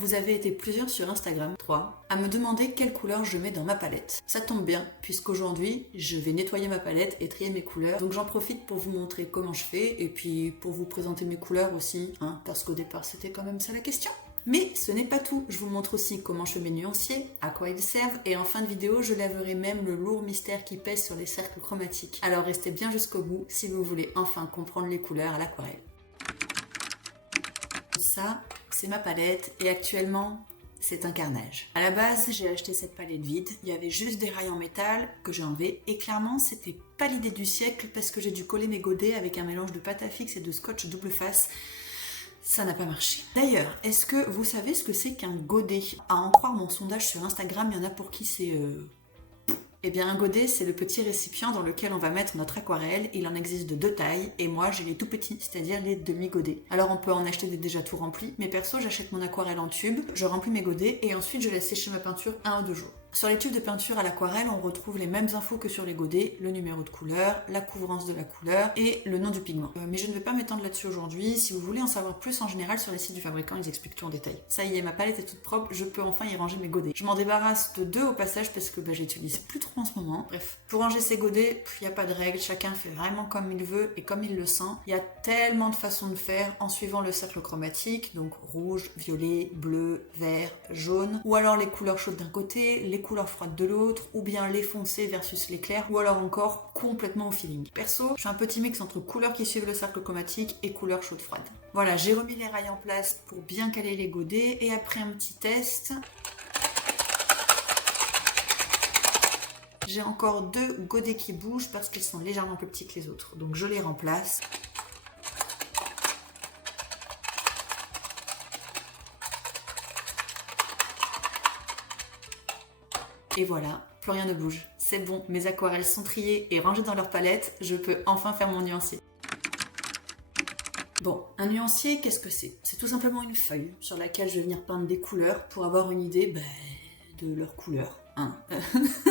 Vous avez été plusieurs sur Instagram, 3, à me demander quelle couleur je mets dans ma palette. Ça tombe bien, puisqu'aujourd'hui, je vais nettoyer ma palette et trier mes couleurs. Donc j'en profite pour vous montrer comment je fais, et puis pour vous présenter mes couleurs aussi, parce qu'au départ, c'était quand même ça la question. Mais ce n'est pas tout, je vous montre aussi comment je fais mes nuanciers, à quoi ils servent, et en fin de vidéo, je lèverai même le lourd mystère qui pèse sur les cercles chromatiques. Alors restez bien jusqu'au bout si vous voulez enfin comprendre les couleurs à l'aquarelle. Ça, c'est ma palette, et actuellement, c'est un carnage. À la base, j'ai acheté cette palette vide, il y avait juste des rails en métal que j'ai enlevés, et clairement, c'était pas l'idée du siècle parce que j'ai dû coller mes godets avec un mélange de pâte à fixe et de scotch double face. Ça n'a pas marché. D'ailleurs, est-ce que vous savez ce que c'est qu'un godet? À en croire mon sondage sur Instagram, il y en a pour qui c'est... Eh bien, un godet, c'est le petit récipient dans lequel on va mettre notre aquarelle. Il en existe de 2 tailles, et moi, j'ai les tout petits, c'est-à-dire les demi-godets. Alors, on peut en acheter des déjà tout remplis, mais perso, j'achète mon aquarelle en tube, je remplis mes godets, et ensuite, je laisse sécher ma peinture 1 ou 2 jours. Sur les tubes de peinture à l'aquarelle, on retrouve les mêmes infos que sur les godets, le numéro de couleur, la couvrance de la couleur et le nom du pigment. Mais je ne vais pas m'étendre là-dessus aujourd'hui. Si vous voulez en savoir plus en général sur les sites du fabricant, ils expliquent tout en détail. Ça y est, ma palette est toute propre, je peux enfin y ranger mes godets. Je m'en débarrasse de 2 au passage parce que j'utilise plus trop en ce moment. Bref, pour ranger ses godets, il n'y a pas de règle, chacun fait vraiment comme il veut et comme il le sent. Il y a tellement de façons de faire en suivant le cercle chromatique, donc rouge, violet, bleu, vert, jaune, ou alors les couleurs chaudes d'un côté, les couleurs froides de l'autre, ou bien les foncés versus les clairs, ou alors encore complètement au feeling. Perso, je suis un petit mix entre couleurs qui suivent le cercle chromatique et couleurs chaudes froides. Voilà, j'ai remis les rails en place pour bien caler les godets, et après un petit test, j'ai encore 2 godets qui bougent parce qu'ils sont légèrement plus petits que les autres, donc je les remplace. Et voilà, plus rien ne bouge. C'est bon, mes aquarelles sont triées et rangées dans leur palette, je peux enfin faire mon nuancier. Bon, un nuancier, qu'est-ce que c'est? C'est tout simplement une feuille sur laquelle je vais venir peindre des couleurs pour avoir une idée de leurs couleurs.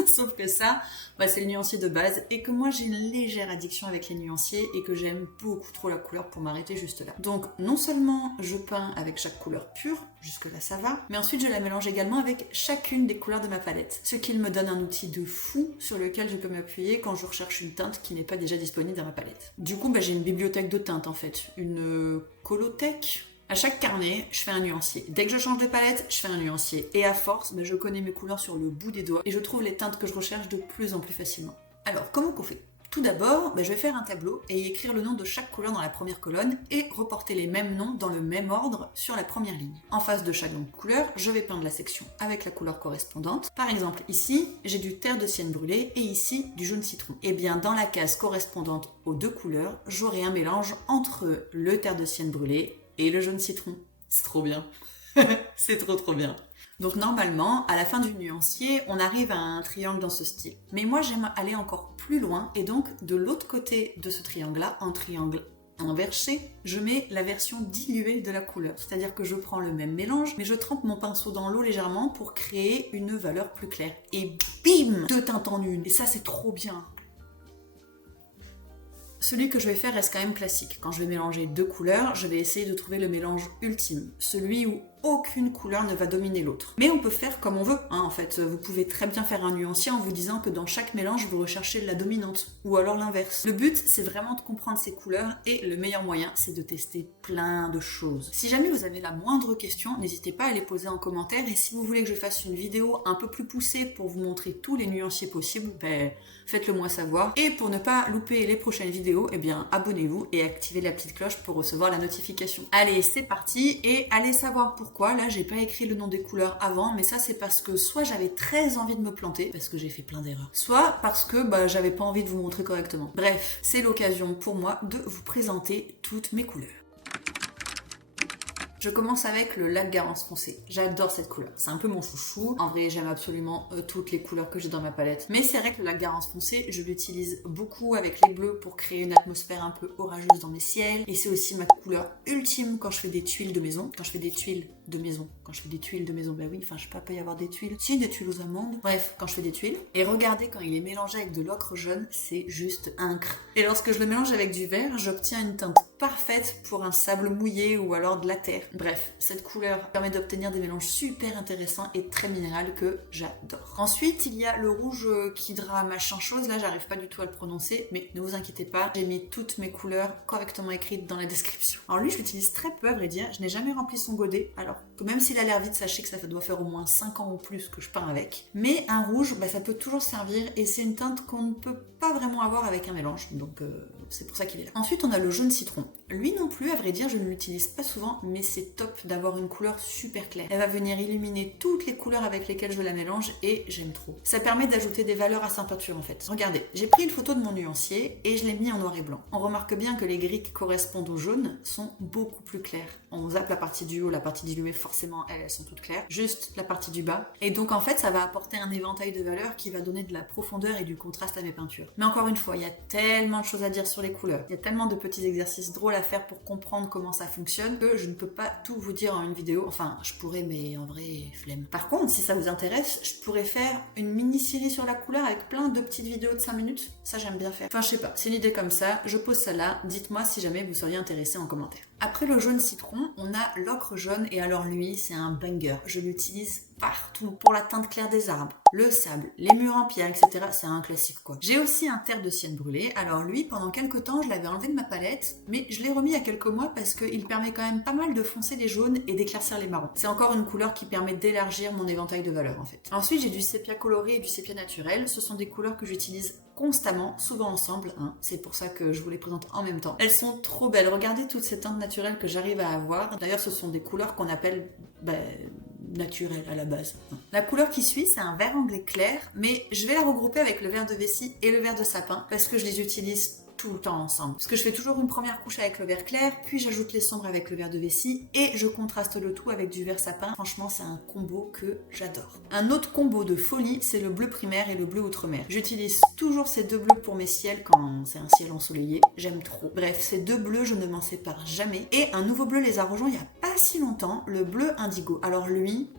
Sauf que ça, c'est le nuancier de base, et que moi j'ai une légère addiction avec les nuanciers et que j'aime beaucoup trop la couleur pour m'arrêter juste là. Donc non seulement je peins avec chaque couleur pure, jusque là ça va, mais ensuite je la mélange également avec chacune des couleurs de ma palette, ce qui me donne un outil de fou sur lequel je peux m'appuyer quand je recherche une teinte qui n'est pas déjà disponible dans ma palette. Du coup j'ai une bibliothèque de teintes en fait, une colothèque. À chaque carnet, je fais un nuancier. Dès que je change de palette, je fais un nuancier. Et à force, je connais mes couleurs sur le bout des doigts et je trouve les teintes que je recherche de plus en plus facilement. Alors, comment qu'on fait? Tout d'abord, je vais faire un tableau et écrire le nom de chaque couleur dans la première colonne et reporter les mêmes noms dans le même ordre sur la première ligne. En face de chaque couleur, je vais peindre la section avec la couleur correspondante. Par exemple, ici, j'ai du terre de sienne brûlée et ici, du jaune citron. Et bien, dans la case correspondante aux 2 couleurs, j'aurai un mélange entre le terre de sienne brûlée et le jaune citron. C'est trop bien. C'est trop bien. Donc normalement, à la fin du nuancier, on arrive à un triangle dans ce style. Mais moi, j'aime aller encore plus loin, et donc de l'autre côté de ce triangle-là, en triangle inversé, je mets la version diluée de la couleur. C'est-à-dire que je prends le même mélange, mais je trempe mon pinceau dans l'eau légèrement pour créer une valeur plus claire. Et bim, 2 teintes en une. Et ça, c'est trop bien. Celui que je vais faire reste quand même classique. Quand je vais mélanger 2 couleurs, je vais essayer de trouver le mélange ultime, celui où aucune couleur ne va dominer l'autre. Mais on peut faire comme on veut, en fait. Vous pouvez très bien faire un nuancier en vous disant que dans chaque mélange, vous recherchez la dominante, ou alors l'inverse. Le but, c'est vraiment de comprendre ces couleurs, et le meilleur moyen, c'est de tester plein de choses. Si jamais vous avez la moindre question, n'hésitez pas à les poser en commentaire, et si vous voulez que je fasse une vidéo un peu plus poussée pour vous montrer tous les nuanciers possibles, faites-le moi savoir. Et pour ne pas louper les prochaines vidéos, abonnez-vous et activez la petite cloche pour recevoir la notification. Allez, c'est parti, et allez savoir pourquoi. Là, j'ai pas écrit le nom des couleurs avant, mais ça c'est parce que soit j'avais très envie de me planter, parce que j'ai fait plein d'erreurs, soit parce que j'avais pas envie de vous montrer correctement. Bref, c'est l'occasion pour moi de vous présenter toutes mes couleurs. Je commence avec le lac Garance foncé. J'adore cette couleur. C'est un peu mon chouchou. En vrai, j'aime absolument toutes les couleurs que j'ai dans ma palette. Mais c'est vrai que le lac Garance foncé, je l'utilise beaucoup avec les bleus pour créer une atmosphère un peu orageuse dans mes ciels. Et c'est aussi ma couleur ultime quand je fais des tuiles de maison. Quand je fais des tuiles de maison. Quand je fais des tuiles de maison, oui, enfin je sais pas, peut y avoir des tuiles. Si, des tuiles aux amandes. Bref, quand je fais des tuiles. Et regardez, quand il est mélangé avec de l'ocre jaune, c'est juste incre. Et lorsque je le mélange avec du vert, j'obtiens une teinte parfaite pour un sable mouillé ou alors de la terre. Bref, cette couleur permet d'obtenir des mélanges super intéressants et très minérales que j'adore. Ensuite, il y a le rouge Kidra machin chose, là j'arrive pas du tout à le prononcer, mais ne vous inquiétez pas, j'ai mis toutes mes couleurs correctement écrites dans la description. Alors lui, je l'utilise très peu à vrai dire, je n'ai jamais rempli son godet, alors que même s'il a l'air vide, sachez que ça doit faire au moins 5 ans ou plus que je peins avec. Mais un rouge, ça peut toujours servir et c'est une teinte qu'on ne peut pas vraiment avoir avec un mélange, donc c'est pour ça qu'il est là. Ensuite, on a le jaune citron. Lui non plus, à vrai dire, je ne l'utilise pas souvent, mais c'est top d'avoir une couleur super claire. Elle va venir illuminer toutes les couleurs avec lesquelles je la mélange et j'aime trop. Ça permet d'ajouter des valeurs à sa peinture en fait. Regardez, j'ai pris une photo de mon nuancier et je l'ai mis en noir et blanc. On remarque bien que les gris qui correspondent au jaune sont beaucoup plus clairs. On zappe la partie du haut, la partie diluée, forcément, elles sont toutes claires. Juste la partie du bas. Et donc en fait, ça va apporter un éventail de valeurs qui va donner de la profondeur et du contraste à mes peintures. Mais encore une fois, il y a tellement de choses à dire sur les couleurs. Il y a tellement de petits exercices drôles à faire pour comprendre comment ça fonctionne que je ne peux pas tout vous dire en une vidéo. Enfin, je pourrais, mais en vrai, flemme. Par contre, si ça vous intéresse, je pourrais faire une mini-série sur la couleur avec plein de petites vidéos de 5 minutes. Ça, j'aime bien faire. Enfin, je sais pas, c'est une idée comme ça. Je pose ça là. Dites-moi si jamais vous seriez intéressé en commentaire. Après le jaune citron, on a l'ocre jaune et alors lui, c'est un banger. Je l'utilise partout pour la teinte claire des arbres, le sable, les murs en pierre, etc. C'est un classique quoi. J'ai aussi un terre de sienne brûlée. Alors lui, pendant quelques temps, je l'avais enlevé de ma palette, mais je l'ai remis il y a quelques mois parce qu'il permet quand même pas mal de foncer les jaunes et d'éclaircir les marrons. C'est encore une couleur qui permet d'élargir mon éventail de valeurs en fait. Ensuite, j'ai du sépia coloré et du sépia naturel. Ce sont des couleurs que j'utilise constamment, souvent ensemble, c'est pour ça que je vous les présente en même temps. Elles sont trop belles, regardez toutes ces teintes naturelles que j'arrive à avoir. D'ailleurs, ce sont des couleurs qu'on appelle naturelles à la base. La couleur qui suit, c'est un vert anglais clair, mais je vais la regrouper avec le vert de vessie et le vert de sapin parce que je les utilise tout le temps ensemble. Parce que je fais toujours une première couche avec le vert clair, puis j'ajoute les sombres avec le vert de vessie et je contraste le tout avec du vert sapin. Franchement, c'est un combo que j'adore. Un autre combo de folie, c'est le bleu primaire et le bleu outre-mer. J'utilise toujours ces deux bleus pour mes ciels quand c'est un ciel ensoleillé. J'aime trop. Bref, ces deux bleus, je ne m'en sépare jamais. Et un nouveau bleu les a rejoints il n'y a pas si longtemps, le bleu indigo. Alors lui,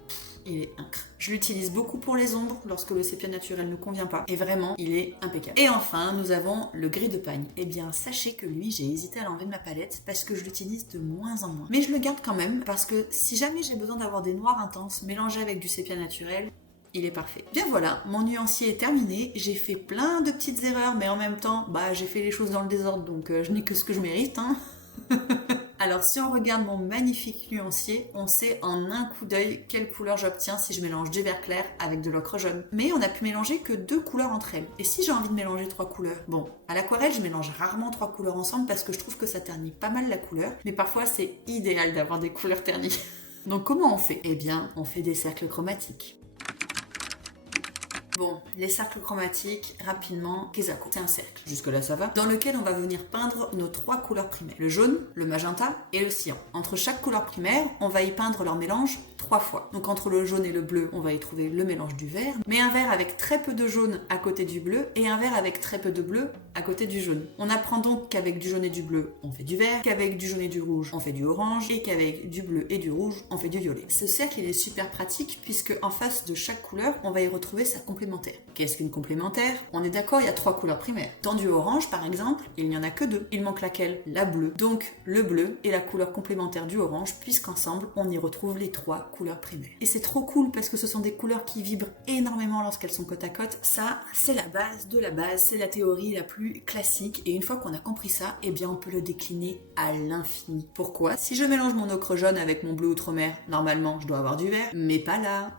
il est incroyable. Je l'utilise beaucoup pour les ombres lorsque le sépia naturel ne convient pas et vraiment il est impeccable. Et enfin nous avons le gris de pagne. Eh bien sachez que lui j'ai hésité à l'enlever de ma palette parce que je l'utilise de moins en moins. Mais je le garde quand même parce que si jamais j'ai besoin d'avoir des noirs intenses mélangés avec du sépia naturel, il est parfait. Bien voilà, mon nuancier est terminé, j'ai fait plein de petites erreurs mais en même temps j'ai fait les choses dans le désordre donc je n'ai que ce que je mérite Alors si on regarde mon magnifique nuancier, on sait en un coup d'œil quelle couleur j'obtiens si je mélange du vert clair avec de l'ocre jaune. Mais on a pu mélanger que 2 couleurs entre elles. Et si j'ai envie de mélanger 3 couleurs? Bon, à l'aquarelle, je mélange rarement 3 couleurs ensemble parce que je trouve que ça ternit pas mal la couleur. Mais parfois, c'est idéal d'avoir des couleurs ternies. Donc comment on fait? Eh bien, on fait des cercles chromatiques. Bon, les cercles chromatiques, rapidement, Kezako, c'est un cercle, jusque-là ça va, dans lequel on va venir peindre nos 3 couleurs primaires, le jaune, le magenta et le cyan. Entre chaque couleur primaire, on va y peindre leur mélange 3 fois. Donc entre le jaune et le bleu, on va y trouver le mélange du vert, mais un vert avec très peu de jaune à côté du bleu et un vert avec très peu de bleu à côté du jaune. On apprend donc qu'avec du jaune et du bleu, on fait du vert, qu'avec du jaune et du rouge, on fait du orange et qu'avec du bleu et du rouge, on fait du violet. Ce cercle, il est super pratique puisque en face de chaque couleur, on va y retrouver sa complémentaire. Qu'est-ce qu'une complémentaire? On est d'accord, il y a 3 couleurs primaires. Dans du orange, par exemple, il n'y en a que 2. Il manque laquelle? La bleue. Donc, le bleu est la couleur complémentaire du orange, puisqu'ensemble, on y retrouve les 3 couleurs primaires. Et c'est trop cool parce que ce sont des couleurs qui vibrent énormément lorsqu'elles sont côte à côte. Ça, c'est la base de la base, c'est la théorie la plus classique. Et une fois qu'on a compris ça, eh bien, on peut le décliner à l'infini. Pourquoi? Si je mélange mon ocre jaune avec mon bleu outre-mer, normalement, je dois avoir du vert, mais pas là.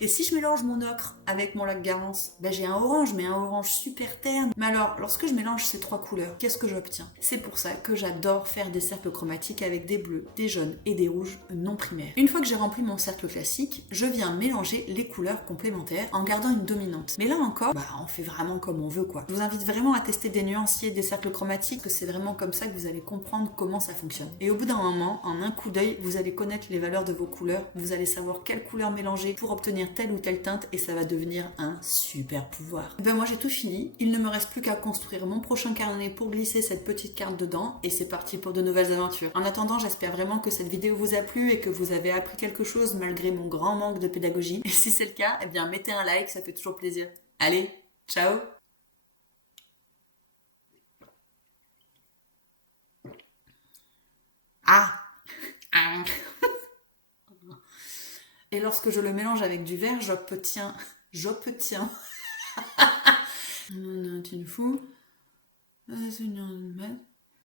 Et si je mélange mon ocre avec mon lac Garance, j'ai un orange, mais un orange super terne. Mais alors, lorsque je mélange ces 3 couleurs, qu'est-ce que j'obtiens? C'est pour ça que j'adore faire des cercles chromatiques avec des bleus, des jaunes et des rouges non primaires. Une fois que j'ai rempli mon cercle classique, je viens mélanger les couleurs complémentaires en gardant une dominante. Mais là encore, on fait vraiment comme on veut quoi. Je vous invite vraiment à tester des nuanciers, des cercles chromatiques, que c'est vraiment comme ça que vous allez comprendre comment ça fonctionne. Et au bout d'un moment, en un coup d'œil, vous allez connaître les valeurs de vos couleurs, vous allez savoir quelle couleur mélanger pour obtenir telle ou telle teinte et ça va devenir un super pouvoir. Et ben moi j'ai tout fini, il ne me reste plus qu'à construire mon prochain carnet pour glisser cette petite carte dedans et c'est parti pour de nouvelles aventures. En attendant, j'espère vraiment que cette vidéo vous a plu et que vous avez appris quelque chose malgré mon grand manque de pédagogie. Et si c'est le cas, eh bien mettez un like, ça fait toujours plaisir. Allez, ciao! Ah! Et lorsque je le mélange avec du verre, j'obtiens. Tu me fous.